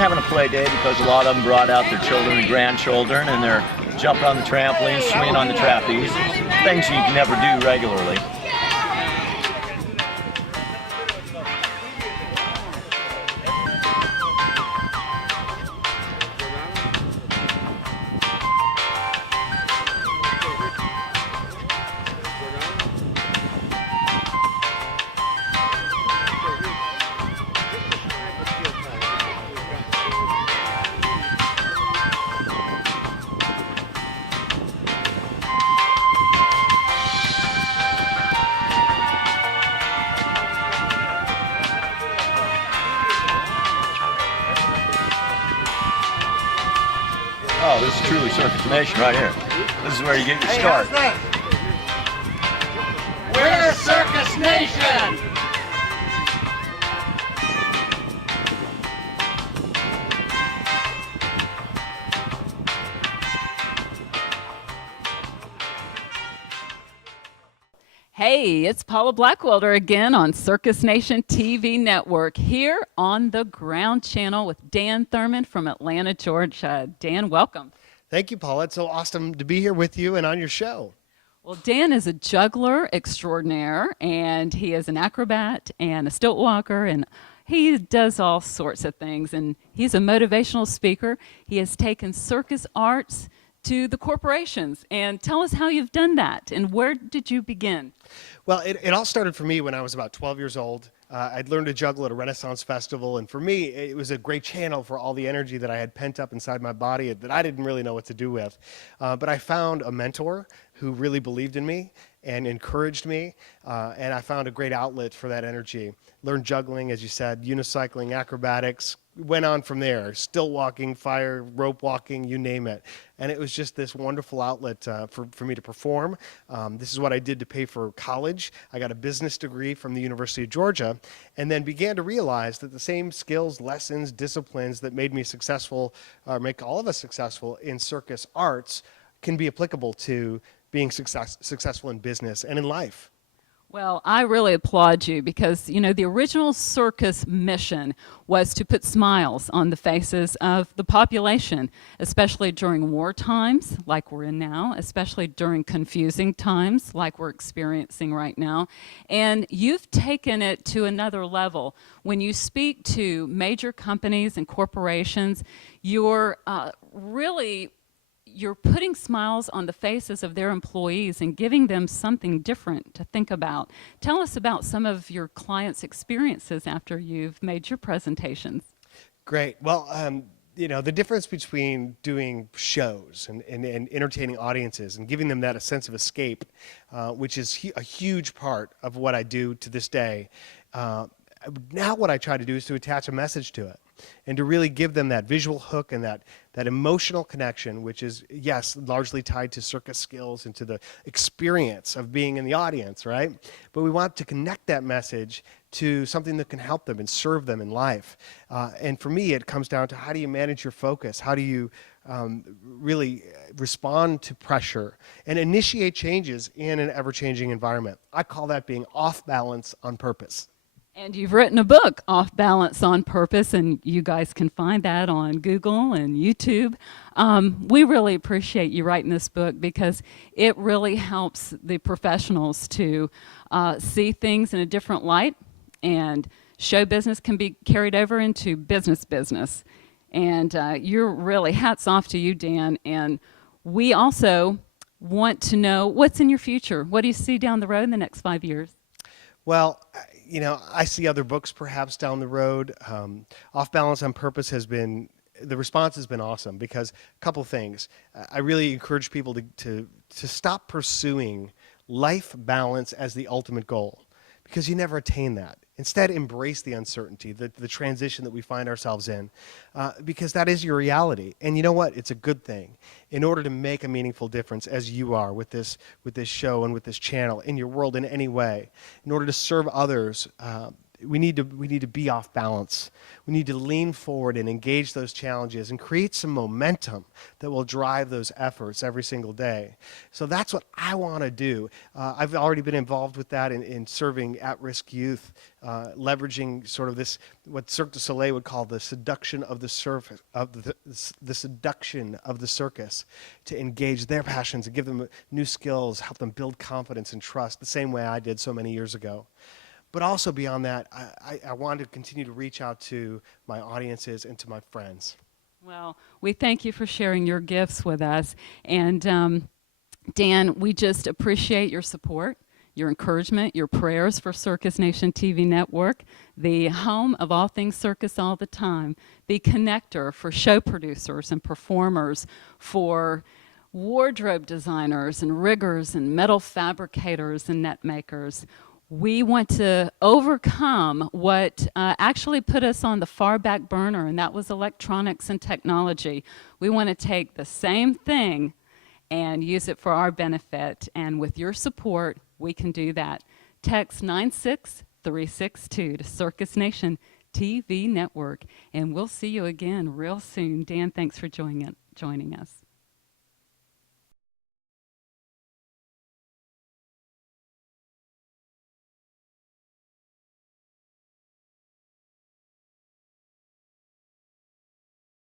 having a play day because a lot of them brought out their children and grandchildren, and they're jumping on the trampoline, swinging on the trapeze, things you can never do regularly. Oh, this is truly Circus Nation right here. This is where you get your start. We're Circus Nation! Hey, it's Paula Blackwelder again on Circus Nation TV Network here on the Ground Channel with Dan Thurmon from Atlanta, Georgia. Dan, welcome. Thank you, Paula. It's so awesome to be here with you and on your show. Well, Dan is a juggler extraordinaire, and he is an acrobat and a stilt walker, and he does all sorts of things, and he's a motivational speaker. He has taken circus arts to the corporations. And tell us how you've done that, and where did you begin? Well, it all started for me when I was about 12 years old. I'd learned to juggle at a Renaissance festival, and for me, it was a great channel for all the energy that I had pent up inside my body that I didn't really know what to do with. But I found a mentor who really believed in me and encouraged me, and I found a great outlet for that energy. Learned juggling, as you said, unicycling, acrobatics, went on from there, stilt walking, fire, rope walking, you name it. And it was just this wonderful outlet for me to perform. This is what I did to pay for college. I got a business degree from the University of Georgia, and then began to realize that the same skills, lessons, disciplines that made me successful, or make all of us successful in circus arts, can be applicable to being successful in business and in life. Well, I really applaud you because, you know, the original circus mission was to put smiles on the faces of the population, especially during war times like we're in now, especially during confusing times like we're experiencing right now. And you've taken it to another level. When you speak to major companies and corporations, you're putting smiles on the faces of their employees and giving them something different to think about. Tell us about some of your clients' experiences after you've made your presentations. Great. Well, you know, the difference between doing shows and entertaining audiences and giving them that a sense of escape, which is a huge part of what I do to this day. Now what I try to do is to attach a message to it and to really give them that visual hook and that emotional connection, which is, yes, largely tied to circus skills and to the experience of being in the audience, right? But we want to connect that message to something that can help them and serve them in life. And for me, it comes down to how do you manage your focus? How do you really respond to pressure and initiate changes in an ever-changing environment? I call that being off balance on purpose. And you've written a book, Off Balance on Purpose, and you guys can find that on Google and YouTube. We really appreciate you writing this book because it really helps the professionals to see things in a different light, and show business can be carried over into business. And you're really, hats off to you, Dan. And we also want to know what's in your future. What do you see down the road in the next 5 years? Well, you know, I see other books perhaps down the road. Off Balance on Purpose the response has been awesome because a couple things. I really encourage people to stop pursuing life balance as the ultimate goal, because you never attain that. Instead, embrace the uncertainty, the transition that we find ourselves in, because that is your reality. And you know what? It's a good thing. In order to make a meaningful difference, as you are with this show and with this channel, in your world in any way, in order to serve others we need to be off balance. We need to lean forward and engage those challenges and create some momentum that will drive those efforts every single day. So that's what I want to do. I've already been involved with that in serving at-risk youth, leveraging sort of this, what Cirque du Soleil would call the seduction of the seduction of the circus, to engage their passions and give them new skills, help them build confidence and trust, the same way I did so many years ago. But also beyond that, I want to continue to reach out to my audiences and to my friends. Well, we thank you for sharing your gifts with us. And Dan, we just appreciate your support, your encouragement, your prayers for Circus Nation TV Network, the home of all things circus all the time, the connector for show producers and performers, for wardrobe designers and riggers and metal fabricators and net makers. We want to overcome what actually put us on the far back burner, and that was electronics and technology. We want to take the same thing and use it for our benefit, and with your support, we can do that. Text 96362 to Circus Nation TV Network, and we'll see you again real soon. Dan, thanks for joining us.